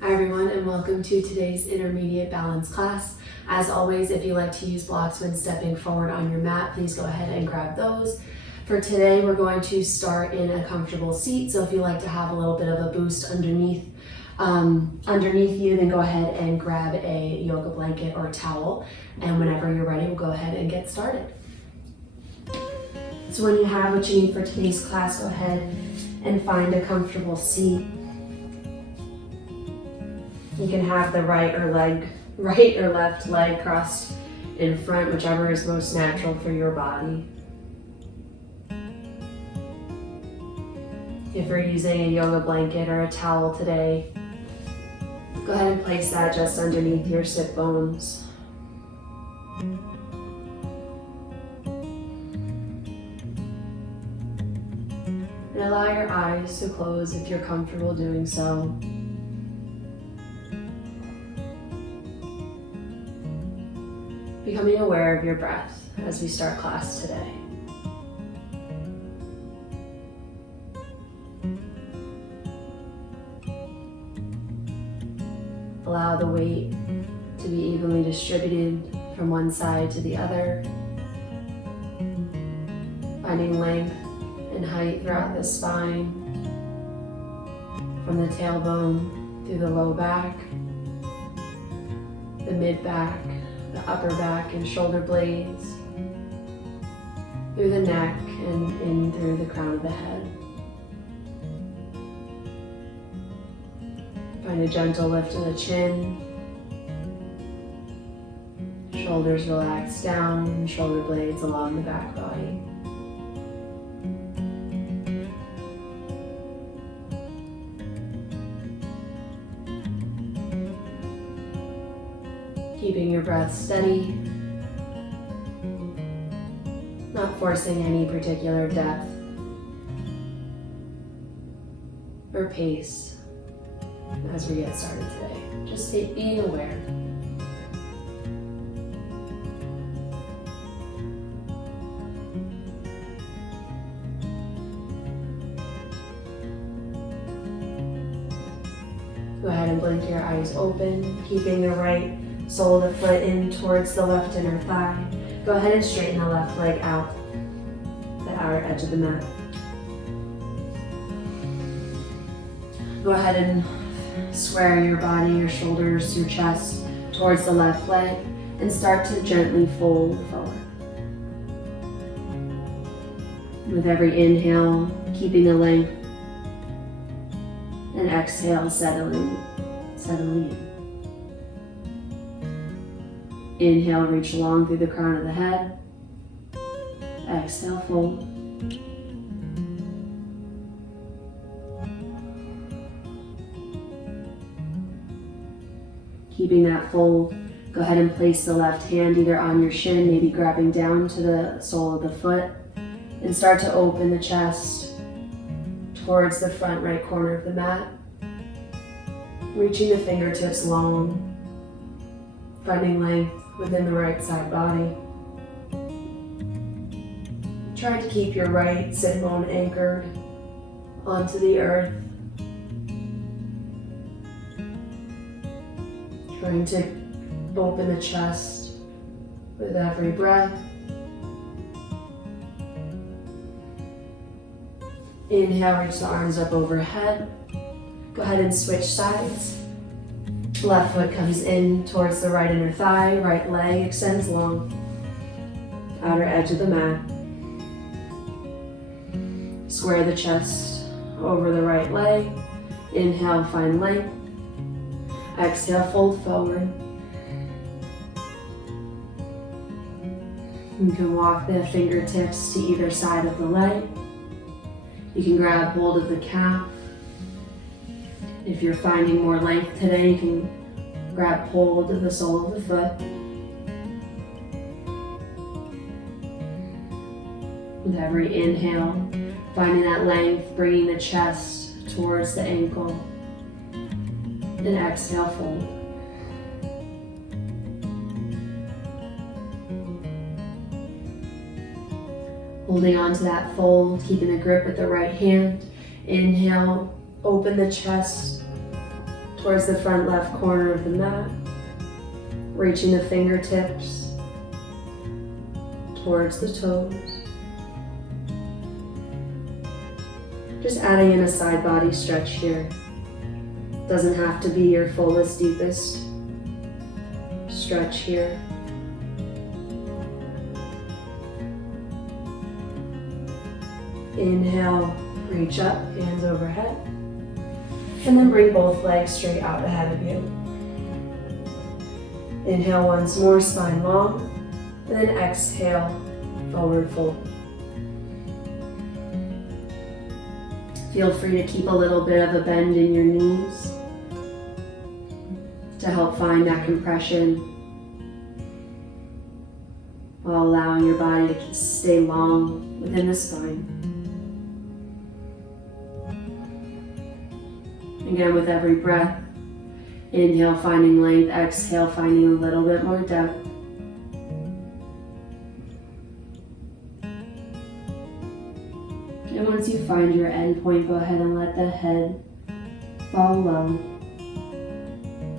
Hi everyone, and welcome to today's intermediate balance class. As always, if you like to use blocks when stepping forward on your mat, please go ahead and grab those. For today, we're going to start in a comfortable seat. So if you like to have a little bit of a boost underneath you, then go ahead and grab a yoga blanket or towel. And whenever you're ready, we'll go ahead and get started. So when you have what you need for today's class, go ahead and find a comfortable seat. You can have the right or left leg crossed in front, whichever is most natural for your body. If you're using a yoga blanket or a towel today, go ahead and place that just underneath your sit bones. And allow your eyes to close if you're comfortable doing so. Becoming aware of your breath as we start class today. Allow the weight to be evenly distributed from one side to the other, finding length and height throughout the spine, from the tailbone through the low back, the mid back, the upper back and shoulder blades, through the neck and in through the crown of the head. Find a gentle lift of the chin, shoulders relax down, shoulder blades along the back body. Keeping your breath steady, not forcing any particular depth or pace as we get started today. Just being aware. Go ahead and blink your eyes open, keeping the right sole of the foot in towards the left inner thigh. Go ahead and straighten the left leg out, the outer edge of the mat. Go ahead and square your body, your shoulders, your chest towards the left leg and start to gently fold forward. With every inhale, keeping the length, and exhale, settling in. Inhale, reach long through the crown of the head. Exhale, fold. Keeping that fold, go ahead and place the left hand either on your shin, maybe grabbing down to the sole of the foot, and start to open the chest towards the front right corner of the mat, reaching the fingertips long, finding length within the right side body. Try to keep your right sit bone anchored onto the earth. Trying to open the chest with every breath. Inhale, reach the arms up overhead. Go ahead and switch sides. Left foot comes in towards the right inner thigh, right leg extends long, outer edge of the mat. Square the chest over the right leg. Inhale, find length. Exhale, fold forward. You can walk the fingertips to either side of the leg. You can grab hold of the calf. If you're finding more length today, you can grab hold of the sole of the foot. With every inhale, finding that length, bringing the chest towards the ankle. And exhale, fold. Holding on to that fold, keeping the grip with the right hand. Inhale, open the chest towards the front left corner of the mat, reaching the fingertips towards the toes. Just adding in a side body stretch here. Doesn't have to be your fullest, deepest stretch here. Inhale, reach up, hands overhead. And then bring both legs straight out ahead of you. Inhale once more, spine long. And then exhale, forward fold. Feel free to keep a little bit of a bend in your knees to help find that compression while allowing your body to stay long within the spine. Again, with every breath, inhale finding length, exhale finding a little bit more depth. And once you find your end point, go ahead and let the head fall low.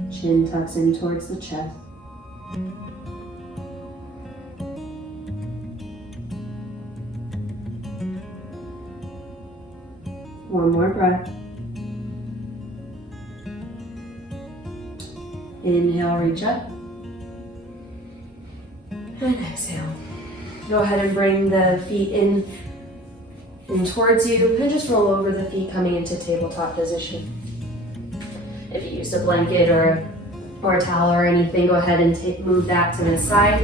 Chin tucks in towards the chest. One more breath. Inhale, reach up. And exhale. Go ahead and bring the feet in towards you, and just roll over the feet coming into tabletop position. If you used a blanket or a towel or anything, go ahead and move that to the side.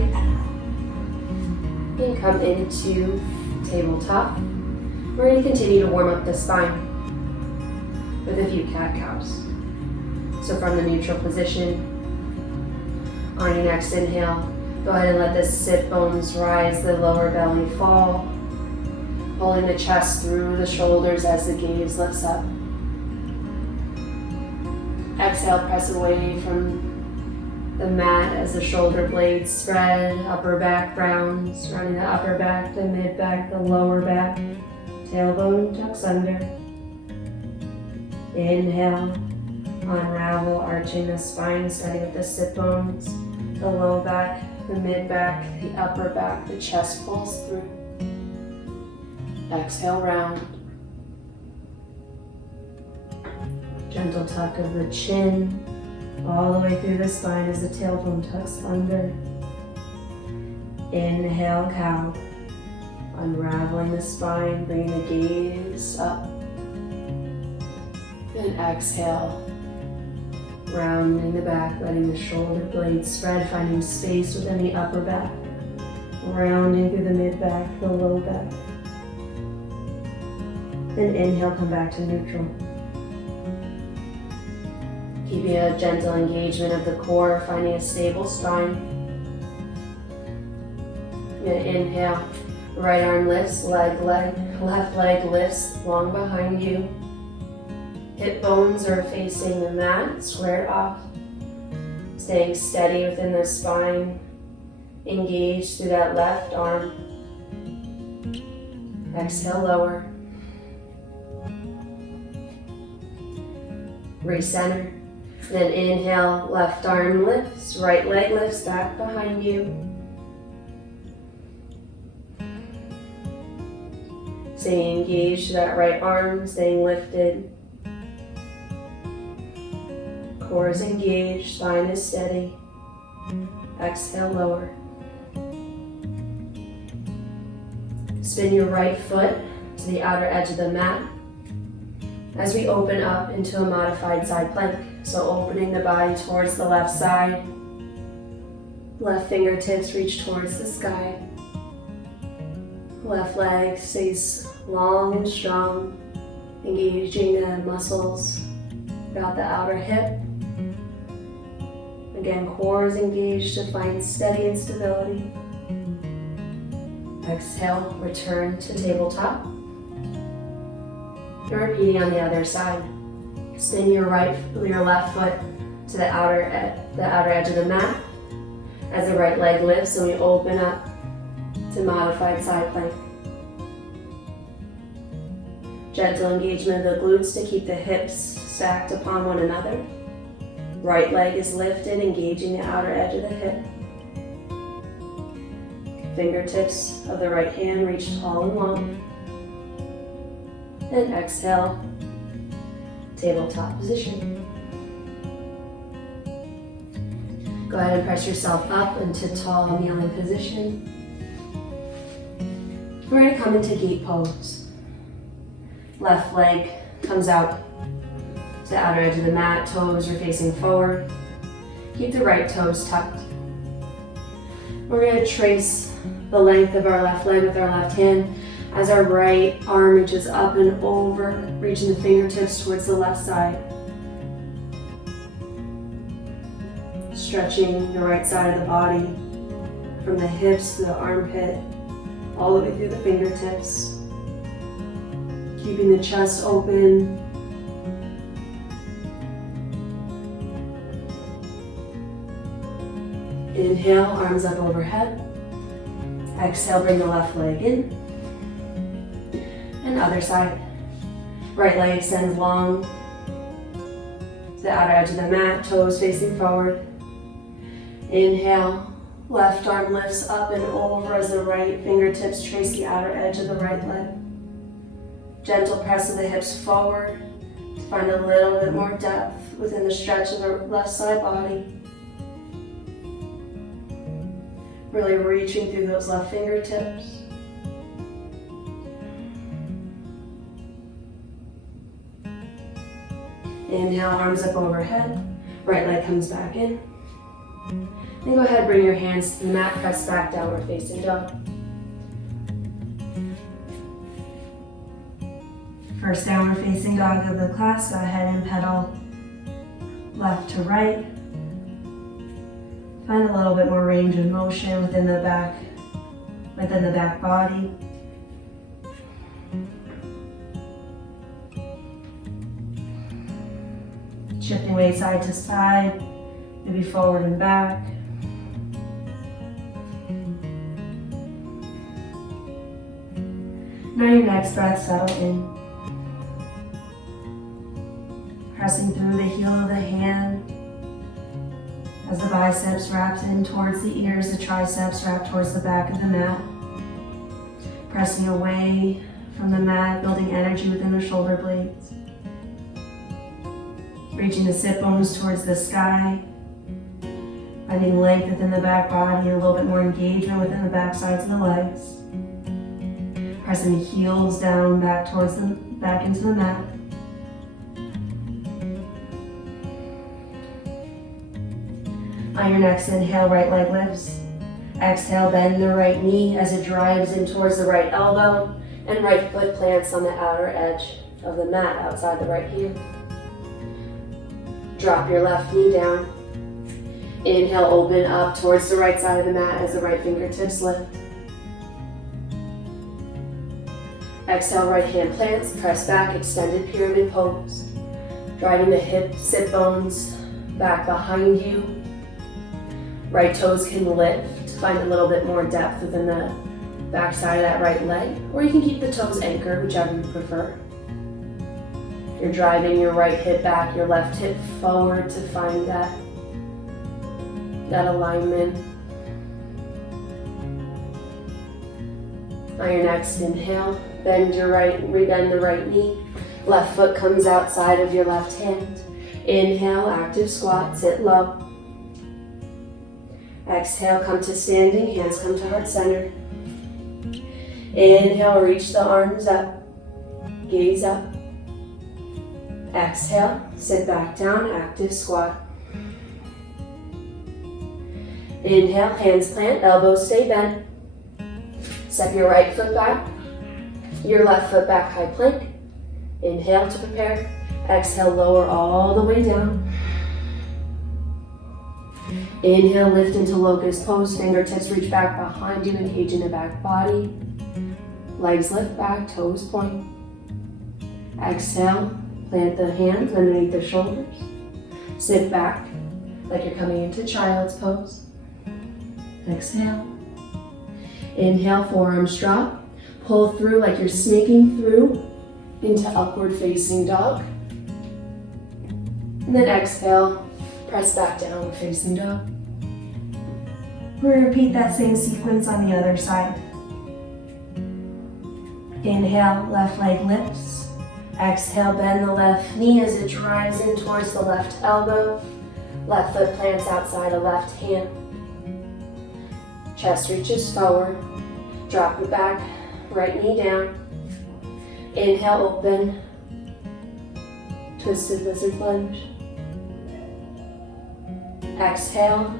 And come into tabletop. We're going to continue to warm up the spine with a few cat-cows. So from the neutral position, on your next inhale, go ahead and let the sit bones rise, the lower belly fall, pulling the chest through the shoulders as the gaze lifts up. Exhale, press away from the mat as the shoulder blades spread, upper back rounds, running the upper back, the mid back, the lower back, tailbone tucks under. Inhale, unravel, arching the spine, starting with the sit bones, the low back, the mid back, the upper back, the chest pulls through. Exhale, round. Gentle tuck of the chin, all the way through the spine as the tailbone tucks under. Inhale, cow. Unraveling the spine, bringing the gaze up. And exhale, rounding the back, letting the shoulder blades spread, finding space within the upper back. Rounding through the mid back, the low back. Then inhale, come back to neutral. Keeping a gentle engagement of the core, finding a stable spine. Then inhale, right arm lifts, left leg lifts long behind you. Hip bones are facing the mat, squared off. Staying steady within the spine. Engage through that left arm. Exhale, lower. Recenter. Then inhale, left arm lifts, right leg lifts back behind you. Staying engaged to that right arm, staying lifted. Core is engaged, spine is steady. Exhale, lower. Spin your right foot to the outer edge of the mat as we open up into a modified side plank. So opening the body towards the left side. Left fingertips reach towards the sky. Left leg stays long and strong, engaging the muscles throughout the outer hip. Again, core is engaged to find steady and stability. Exhale, return to tabletop. And repeating on the other side. Spin your left foot to the outer edge of the mat as the right leg lifts, and we open up to modified side plank. Gentle engagement of the glutes to keep the hips stacked upon one another. Right leg is lifted, engaging the outer edge of the hip. Fingertips of the right hand reach tall and long. And exhale, tabletop position. Go ahead and press yourself up into tall kneeling position. We're going to come into gate pose. Left leg comes out to the outer edge of the mat, toes are facing forward. Keep the right toes tucked. We're going to trace the length of our left leg with our left hand as our right arm reaches up and over, reaching the fingertips towards the left side. Stretching the right side of the body from the hips to the armpit, all the way through the fingertips. Keeping the chest open. Inhale, arms up overhead. Exhale, bring the left leg in. And other side. Right leg extends long to the outer edge of the mat, toes facing forward. Inhale, left arm lifts up and over as the right fingertips trace the outer edge of the right leg. Gentle press of the hips forward to find a little bit more depth within the stretch of the left side body. Really reaching through those left fingertips. Inhale, arms up overhead. Right leg comes back in. Then go ahead, bring your hands to the mat, press back, downward facing dog. First downward facing dog of the class, go ahead and pedal left to right. Find a little bit more range of motion within the back body. Shifting weight side to side, maybe forward and back. Now your next breath, settle in. Pressing through the heel of the hand as the biceps wraps in towards the ears, the triceps wrap towards the back of the mat. Pressing away from the mat, building energy within the shoulder blades. Reaching the sit bones towards the sky. Finding length within the back body, a little bit more engagement within the back sides of the legs. Pressing the heels down back into the mat. On your next inhale, right leg lifts. Exhale, bend the right knee as it drives in towards the right elbow, and right foot plants on the outer edge of the mat outside the right hand. Drop your left knee down. Inhale, open up towards the right side of the mat as the right fingertips lift. Exhale, right hand plants, press back, extended pyramid pose. Driving the hip, sit bones back behind you. Right toes can lift, find a little bit more depth within the back side of that right leg, or you can keep the toes anchored, whichever you prefer. You're driving your right hip back, your left hip forward to find that alignment. On your next inhale, bend the right knee. Left foot comes outside of your left hand. Inhale, active squat, sit low. Exhale, come to standing, hands come to heart center. Inhale, reach the arms up, gaze up. Exhale, sit back down, active squat. Inhale, hands plant, elbows stay bent. Step your right foot back, your left foot back, high plank. Inhale to prepare. Exhale, lower all the way down. Inhale, lift into locust pose, fingertips reach back behind you, engaging the back body. Legs lift back, toes point. Exhale, plant the hands underneath the shoulders. Sit back like you're coming into child's pose. Exhale. Inhale, forearms drop. Pull through like you're snaking through into upward facing dog. And then exhale, press back down, facing dog. We'll repeat that same sequence on the other side. Inhale, left leg lifts. Exhale, bend the left knee as it drives in towards the left elbow. Left foot plants outside of left hand. Chest reaches forward. Drop it back, right knee down. Inhale, open. Twisted lizard lunge. Exhale.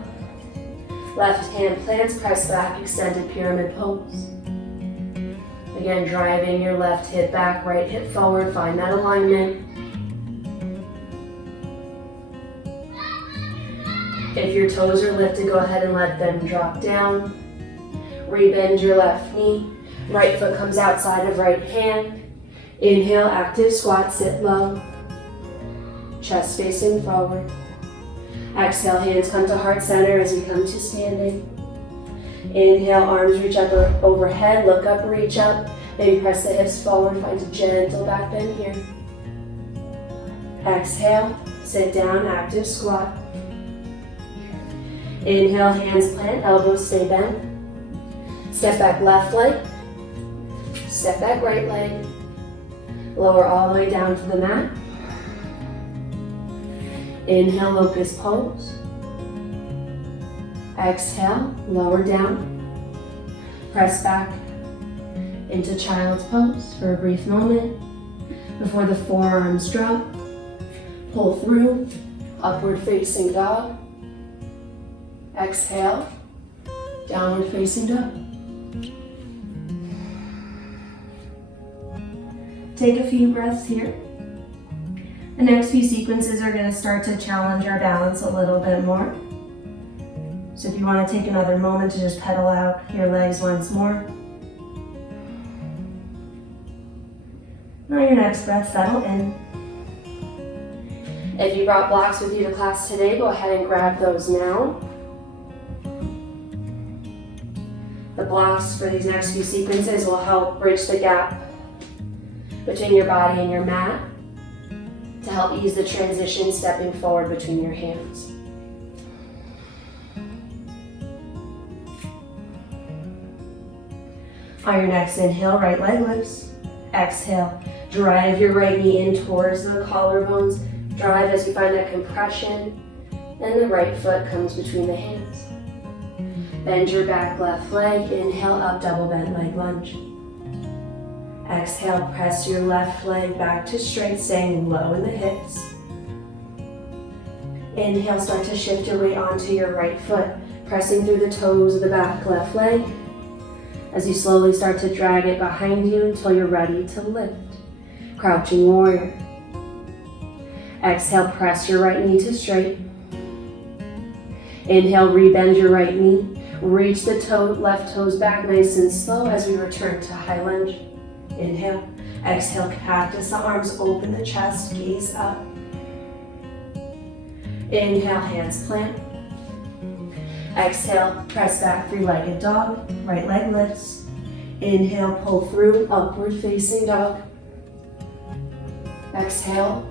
Left hand plants, press back, extended pyramid pose. Again, driving your left hip back, right hip forward, find that alignment. If your toes are lifted, go ahead and let them drop down. Rebend your left knee. Right foot comes outside of right hand. Inhale, active squat, sit low. Chest facing forward. Exhale, hands come to heart center as you come to standing. Inhale, arms reach up or overhead, look up, reach up. Maybe press the hips forward, find a gentle back bend here. Exhale, sit down, active squat. Inhale, hands plant, elbows stay bent. Step back left leg, step back right leg. Lower all the way down to the mat. Inhale, locust pose. Exhale, lower down. Press back into child's pose for a brief moment before the forearms drop. Pull through, upward facing dog. Exhale, downward facing dog. Take a few breaths here. The next few sequences are going to start to challenge our balance a little bit more. So if you want to take another moment to just pedal out your legs once more. On your next breath, settle in. If you brought blocks with you to class today, go ahead and grab those now. The blocks for these next few sequences will help bridge the gap between your body and your mat to help ease the transition stepping forward between your hands. On your next inhale, right leg lifts. Exhale, drive your right knee in towards the collarbones. Drive as you find that compression, and the right foot comes between the hands. Bend your back left leg, inhale up, double bent leg lunge. Exhale, press your left leg back to straight, staying low in the hips. Inhale, start to shift your weight onto your right foot, pressing through the toes of the back left leg as you slowly start to drag it behind you until you're ready to lift. Crouching warrior. Exhale, press your right knee to straight. Inhale, rebend your right knee. Reach the left toes back nice and slow as we return to high lunge. Inhale. Exhale, cactus the arms, open the chest, gaze up. Inhale, hands plant. Exhale, press back, three-legged dog. Right leg lifts. Inhale, pull through, upward facing dog. Exhale,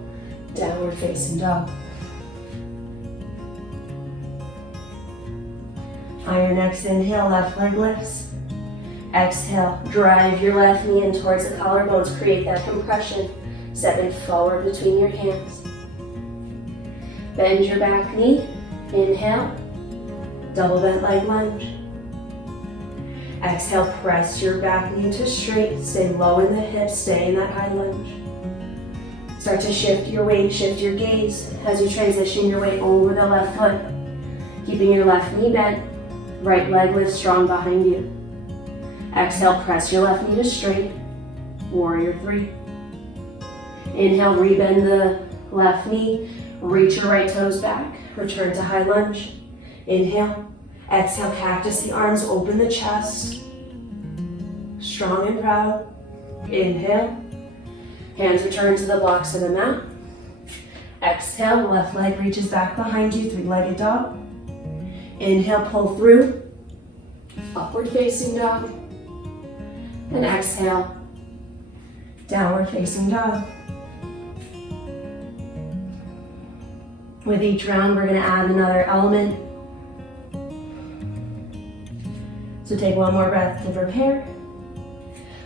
downward facing dog. On your next inhale, left leg lifts. Exhale, drive your left knee in towards the collarbones, create that compression, stepping forward between your hands. Bend your back knee, inhale, double bent leg lunge. Exhale, press your back knee to straight, stay low in the hips, stay in that high lunge. Start to shift your weight, shift your gaze as you transition your weight over the left foot, keeping your left knee bent, right leg lifts strong behind you. Exhale, press your left knee to straight, warrior three. Inhale, rebend the left knee, reach your right toes back, return to high lunge. Inhale, exhale, cactus the arms, open the chest, strong and proud. Inhale, hands return to the blocks of the mat. Exhale, left leg reaches back behind you, three-legged dog. Inhale, pull through, upward facing dog. And exhale, downward facing dog. With each round, we're gonna add another element. So take one more breath to prepare.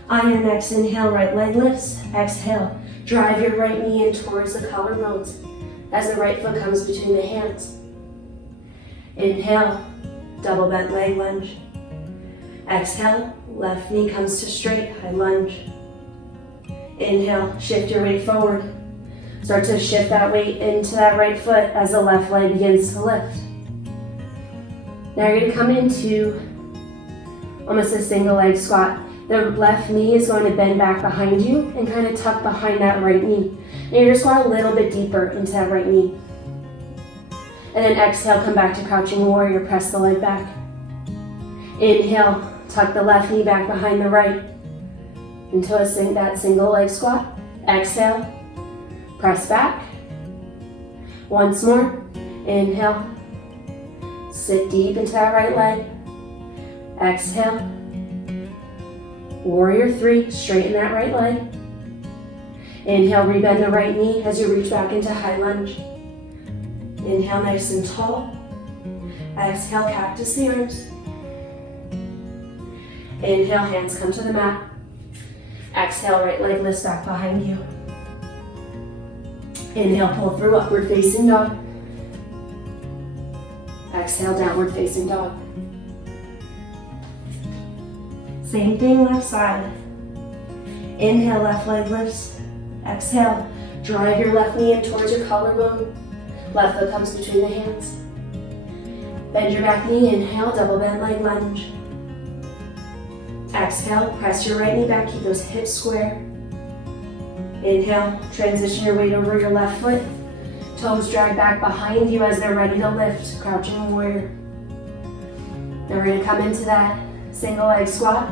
On your next inhale, right leg lifts. Exhale, drive your right knee in towards the collarbones as the right foot comes between the hands. Inhale, double bent leg lunge. Exhale, left knee comes to straight, high lunge. Inhale, shift your weight forward. Start to shift that weight into that right foot as the left leg begins to lift. Now you're gonna come into almost a single leg squat. The left knee is going to bend back behind you and kind of tuck behind that right knee. And you're gonna squat a little bit deeper into that right knee. And then exhale, come back to crouching warrior, press the leg back. Inhale, tuck the left knee back behind the right into that single leg squat. Exhale, press back. Once more, inhale, sit deep into that right leg. Exhale, warrior three, straighten that right leg. Inhale, rebend the right knee as you reach back into high lunge. Inhale, nice and tall. Exhale, cactus the arms. Inhale, hands come to the mat. Exhale, right leg lifts back behind you. Inhale, pull through, upward facing dog. Exhale, downward facing dog. Same thing, left side. Inhale, left leg lifts. Exhale, drive your left knee in towards your collarbone. Left foot comes between the hands. Bend your back knee, inhale, double bend leg lunge. Exhale, press your right knee back, keep those hips square. Inhale, transition your weight over your left foot. Toes drag back behind you as they're ready to lift, crouching warrior. Now we're gonna come into that single leg squat.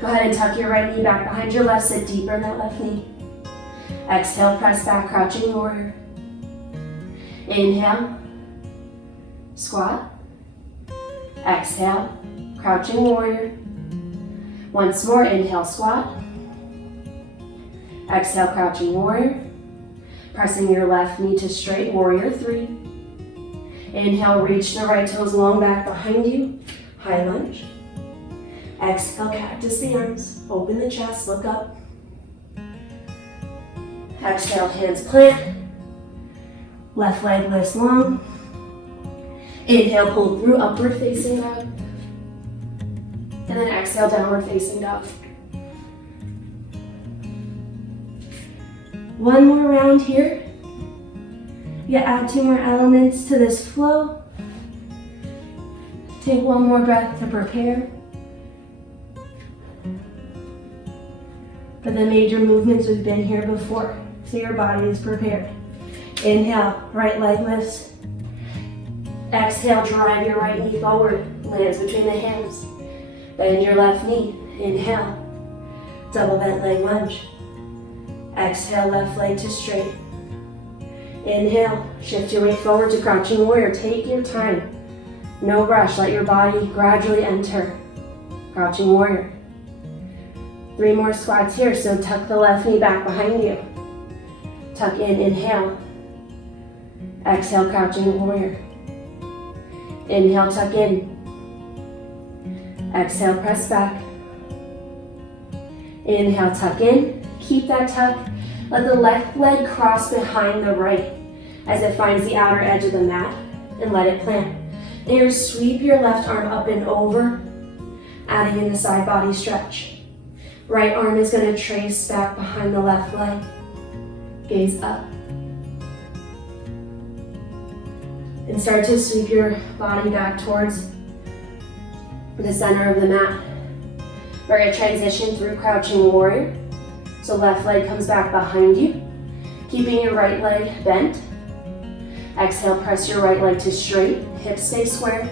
Go ahead and tuck your right knee back behind your left, sit deeper in that left knee. Exhale, press back, crouching warrior. Inhale, squat. Exhale, crouching warrior. Once more, inhale, squat. Exhale, crouching warrior. Pressing your left knee to straight, warrior three. Inhale, reach the right toes long back behind you, high lunge. Exhale, cactus the arms, open the chest, look up. Exhale, hands plant. Left leg lifts long. Inhale, pull through, upward facing dog. And then exhale, downward facing dog. One more round here. You add two more elements to this flow. Take one more breath to prepare for the major movements. We've been here before, so your body is prepared. Inhale, right leg lifts. Exhale, drive your right knee forward, lands between the hands. Bend your left knee, inhale, double bent leg lunge. Exhale, left leg to straight. Inhale, shift your weight forward to crouching warrior. Take your time, no rush, let your body gradually enter crouching warrior. 3 more squats here, so tuck the left knee back behind you. Tuck in, inhale. Exhale, crouching warrior. Inhale, tuck in. Exhale, press back. Inhale, tuck in. Keep that tuck. Let the left leg cross behind the right as it finds the outer edge of the mat, and let it plant. Then you're gonna sweep your left arm up and over, adding in the side body stretch. Right arm is gonna trace back behind the left leg. Gaze up. And start to sweep your body back towards the center of the mat. We're gonna transition through crouching warrior. So left leg comes back behind you, keeping your right leg bent. Exhale, press your right leg to straight, hips stay square.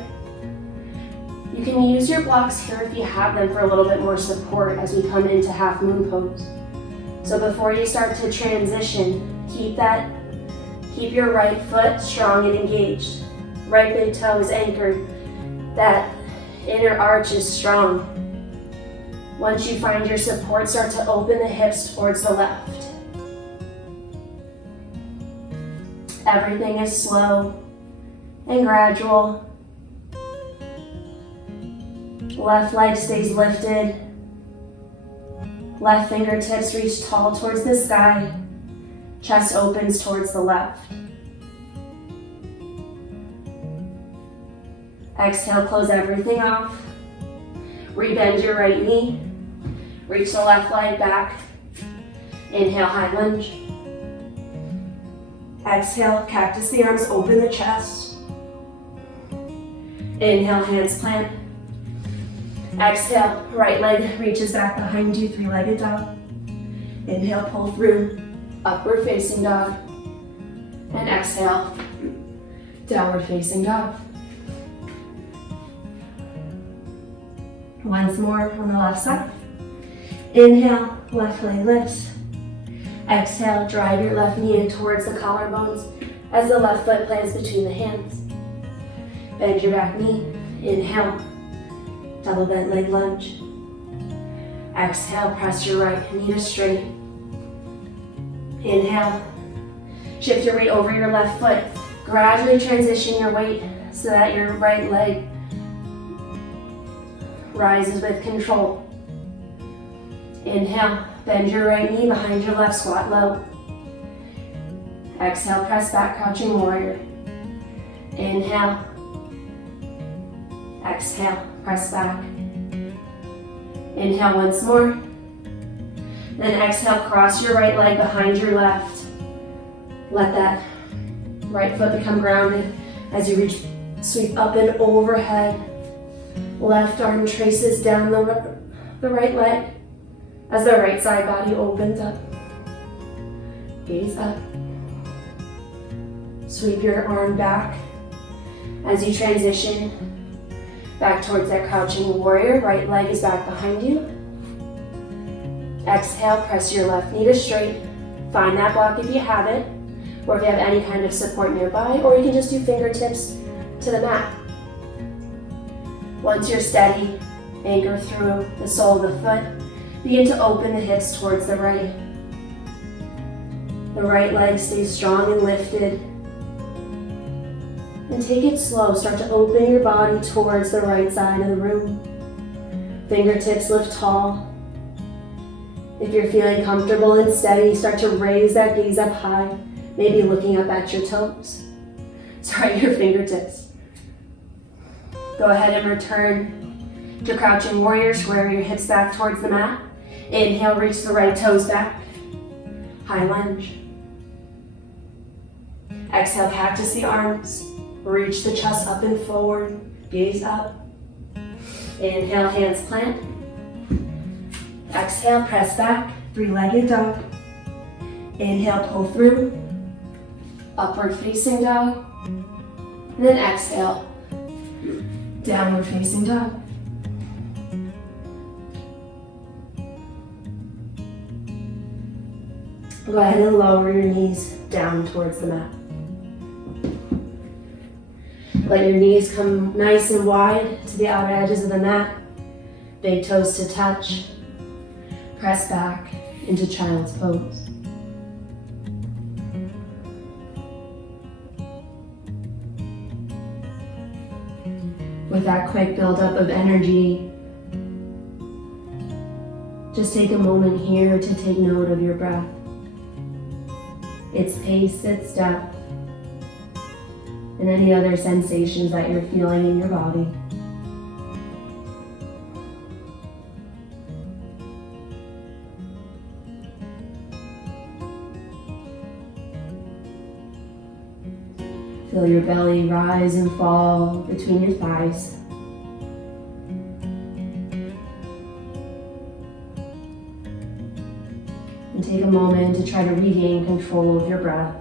You can use your blocks here if you have them for a little bit more support as we come into half moon pose. So before you start to transition, keep your right foot strong and engaged. Right big toe is anchored. That inner arch is strong. Once you find your support, start to open the hips towards the left. Everything is slow and gradual. Left leg stays lifted. Left fingertips reach tall towards the sky. Chest opens towards the left. Exhale, close everything off. Rebend your right knee. Reach the left leg back. Inhale, high lunge. Exhale, cactus the arms, open the chest. Inhale, hands plant. Exhale, right leg reaches back behind you, three-legged dog. Inhale, pull through, upward facing dog. And exhale, downward facing dog. Once more on the left side. Inhale, left leg lifts. Exhale, drive your left knee in towards the collarbones as the left foot plants between the hands. Bend your back knee. Inhale, double bent leg lunge. Exhale, press your right knee to straight. Inhale, shift your weight over your left foot. Gradually transition your weight so that your right leg rises with control. Inhale, bend your right knee behind your left, squat low. Exhale, press back, crouching warrior. Inhale. Exhale, press back. Inhale once more. Then exhale, cross your right leg behind your left. Let that right foot become grounded as you reach, sweep up and overhead. Left arm traces down the right leg as the right side body opens up. Gaze up. Sweep your arm back as you transition back towards that crouching warrior. Right leg is back behind you. Exhale, press your left knee to straight. Find that block if you have it, or if you have any kind of support nearby, or you can just do fingertips to the mat. Once you're steady, anchor through the sole of the foot. Begin to open the hips towards the right. The right leg stays strong and lifted. And take it slow. Start to open your body towards the right side of the room. Fingertips lift tall. If you're feeling comfortable and steady, start to raise that gaze up high, maybe looking up at your toes. Sorry, your fingertips. Go ahead and return to crouching warrior. Square your hips back towards the mat. Inhale, reach the right toes back. High lunge. Exhale, cactus the arms. Reach the chest up and forward. Gaze up. Inhale, hands plant. Exhale, press back. Three-legged dog. Inhale, pull through. Upward facing dog. And then exhale, downward facing dog. Go ahead and lower your knees down towards the mat. Let your knees come nice and wide to the outer edges of the mat. Big toes to touch. Press back into child's pose. With that quick buildup of energy, just take a moment here to take note of your breath. Its pace, its depth, and any other sensations that you're feeling in your body. Feel your belly rise and fall between your thighs. And take a moment to try to regain control of your breath.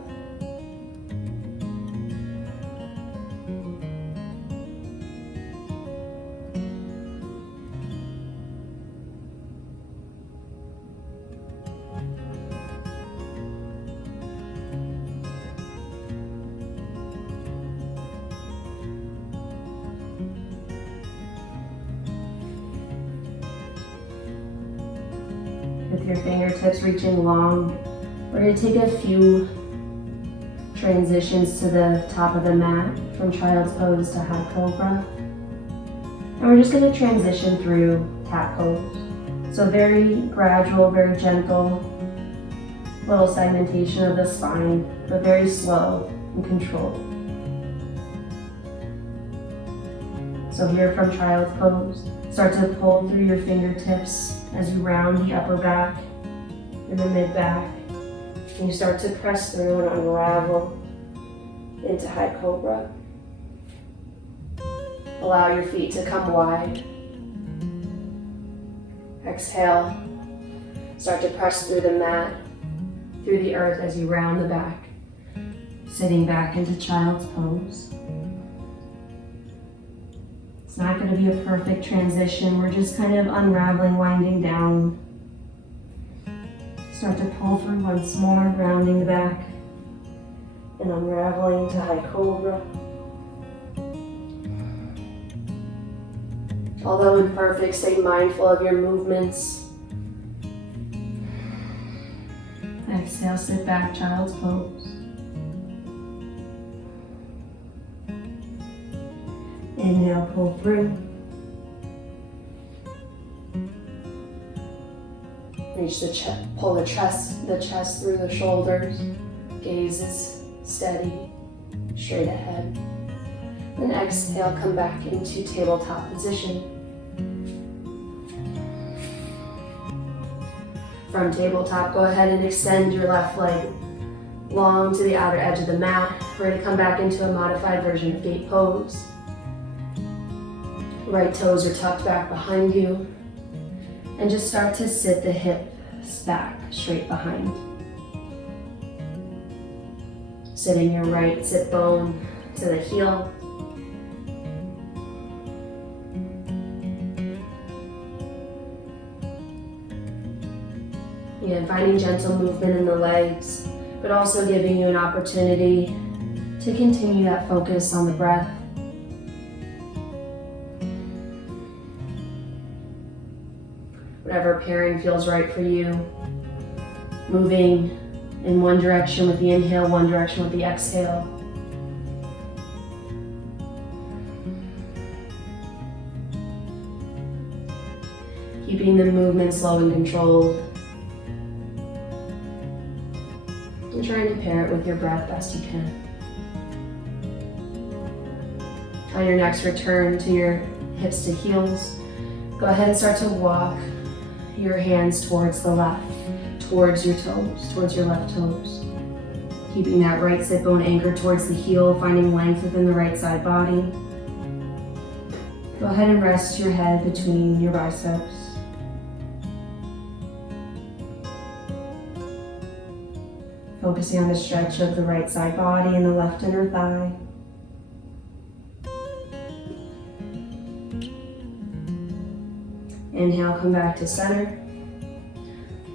With your fingertips reaching long, we're going to take a few transitions to the top of the mat from child's pose to high cobra. And we're just going to transition through cat pose. So very gradual, very gentle, little segmentation of the spine, but very slow and controlled. So here from child's pose, start to pull through your fingertips as you round the upper back and the mid back. And you start to press through and unravel into high cobra. Allow your feet to come wide. Exhale. Start to press through the mat, through the earth as you round the back. Sitting back into child's pose. It's not going to be a perfect transition. We're just kind of unraveling, winding down. Start to pull through once more, rounding the back and unraveling to high cobra. Although imperfect, stay mindful of your movements. Exhale, sit back, child's pose. Inhale, pull through. Reach the chest, pull the chest through the shoulders. Gaze is steady, straight ahead. Then exhale, come back into tabletop position. From tabletop, go ahead and extend your left leg long to the outer edge of the mat. We're going to come back into a modified version of gate pose. Right toes are tucked back behind you. And just start to sit the hips back, straight behind. Sitting your right sit bone to the heel. Again, finding gentle movement in the legs, but also giving you an opportunity to continue that focus on the breath. Whatever pairing feels right for you. Moving in one direction with the inhale, one direction with the exhale. Keeping the movement slow and controlled. And trying to pair it with your breath best you can. On your next return to your hips to heels, go ahead and start to walk your hands towards the left, towards your toes, towards your left toes. Keeping that right sit bone anchored towards the heel, finding length within the right side body. Go ahead and rest your head between your biceps. Focusing on the stretch of the right side body and the left inner thigh. Inhale, come back to center.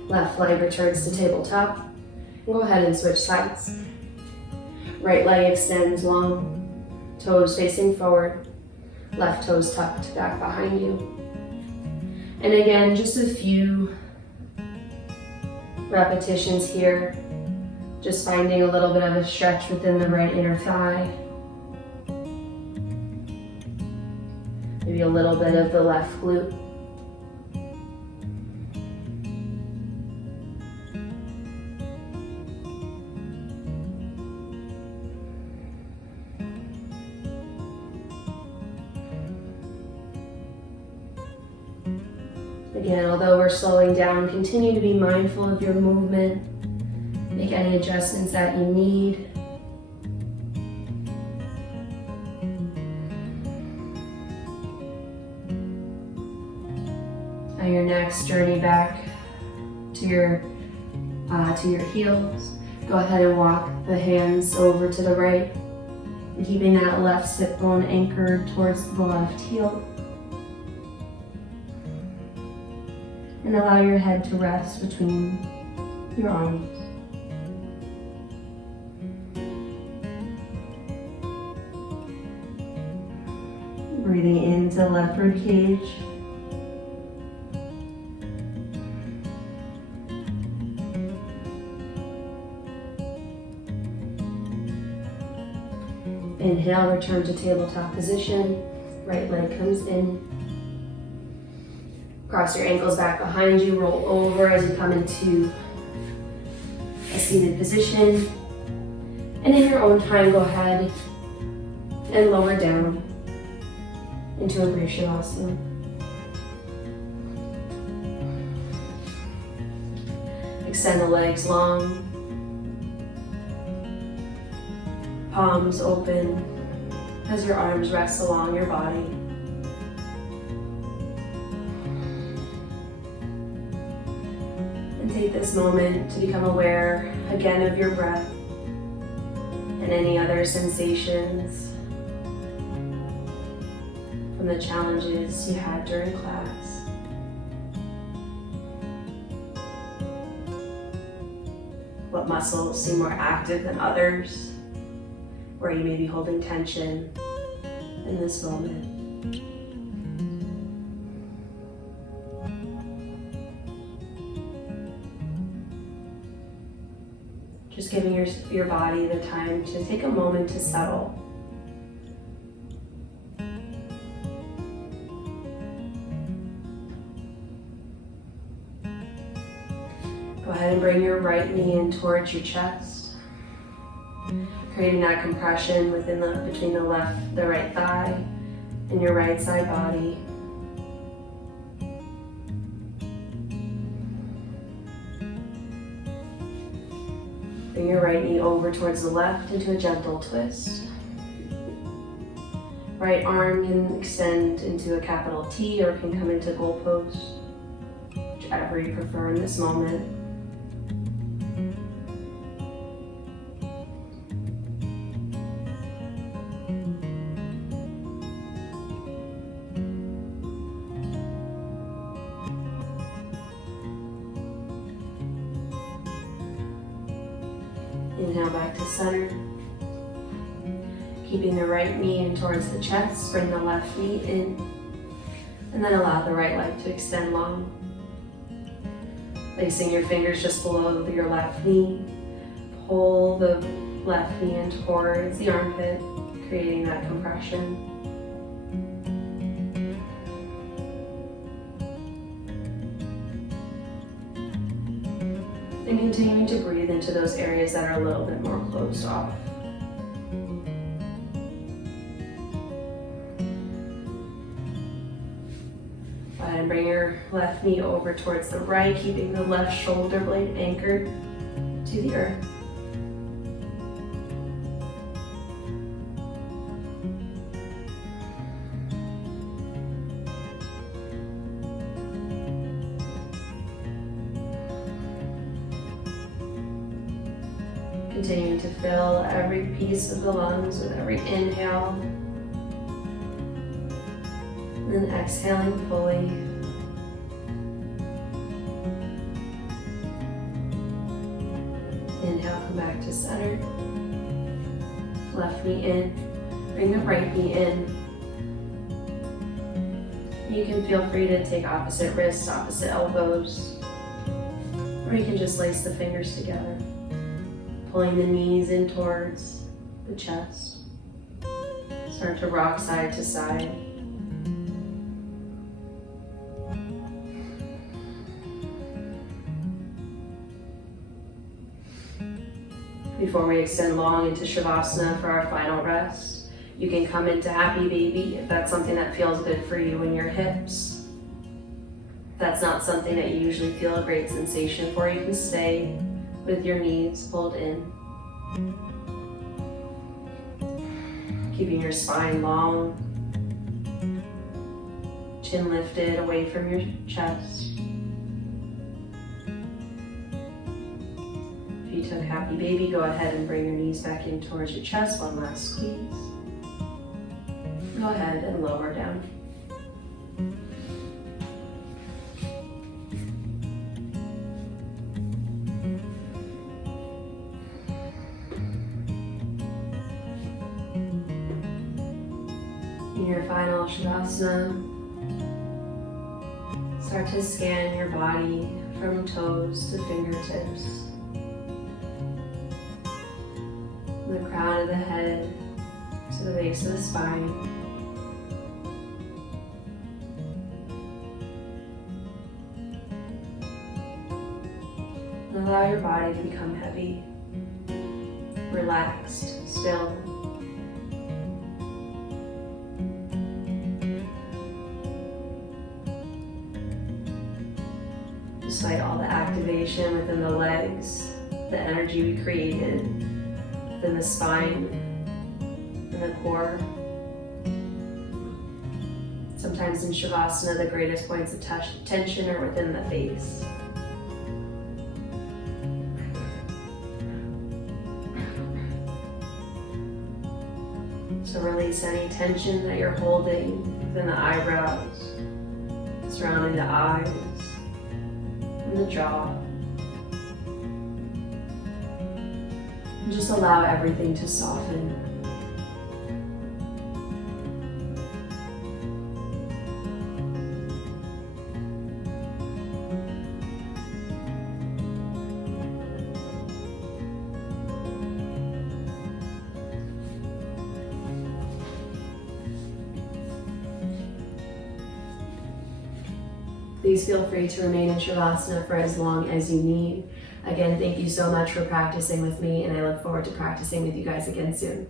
Left leg returns to tabletop. Go ahead and switch sides. Right leg extends long, toes facing forward, left toes tucked back behind you. And again, just a few repetitions here. Just finding a little bit of a stretch within the right inner thigh. Maybe a little bit of the left glute. Again, although we're slowing down, continue to be mindful of your movement. Make any adjustments that you need. On your next journey back to your heels, go ahead and walk the hands over to the right, and keeping that left sit bone anchored towards the left heel. And allow your head to rest between your arms. Breathing into left rib cage. Inhale, return to tabletop position. Right leg comes in. Cross your ankles back behind you, roll over as you come into a seated position. And in your own time, go ahead and lower down into a brief Shavasana. Extend the legs long, palms open as your arms rest along your body. And take this moment to become aware again of your breath and any other sensations from the challenges you had during class. What muscles seem more active than others, where you may be holding tension in this moment. Just giving your body the time to take a moment to settle. Go ahead and bring your right knee in towards your chest, creating that compression between the right thigh and your right side body. Bring your right knee over towards the left into a gentle twist. Right arm can extend into a capital T or can come into goalpost, whichever you prefer in this moment. Inhale back to center. Keeping the right knee in towards the chest, bring the left knee in, and then allow the right leg to extend long. Placing your fingers just below your left knee, pull the left knee in towards the armpit, creating that compression. And continuing to breathe into those areas that are a little bit more closed off. Go ahead and bring your left knee over towards the right, keeping the left shoulder blade anchored to the earth. Continuing to fill every piece of the lungs with every inhale. And then exhaling fully. Inhale, come back to center. Left knee in. Bring the right knee in. You can feel free to take opposite wrists, opposite elbows. Or you can just lace the fingers together. Pulling the knees in towards the chest. Start to rock side to side. Before we extend long into Shavasana for our final rest, you can come into Happy Baby if that's something that feels good for you in your hips. If that's not something that you usually feel a great sensation for, you can stay with your knees pulled in. Keeping your spine long, chin lifted away from your chest. If you took Happy Baby, go ahead and bring your knees back in towards your chest. One last squeeze. Go ahead and lower down. In your final Shavasana, start to scan your body from toes to fingertips. The crown of the head to the base of the spine. Allow your body to become heavy, relaxed, still. Despite all the activation within the legs, the energy we created within the spine and the core. Sometimes in Shavasana, the greatest points of tension are within the face. So release any tension that you're holding within the eyebrows, surrounding the eyes, and the jaw. And just allow everything to soften. Please feel free to remain in Shavasana for as long as you need. Again, thank you so much for practicing with me, and I look forward to practicing with you guys again soon.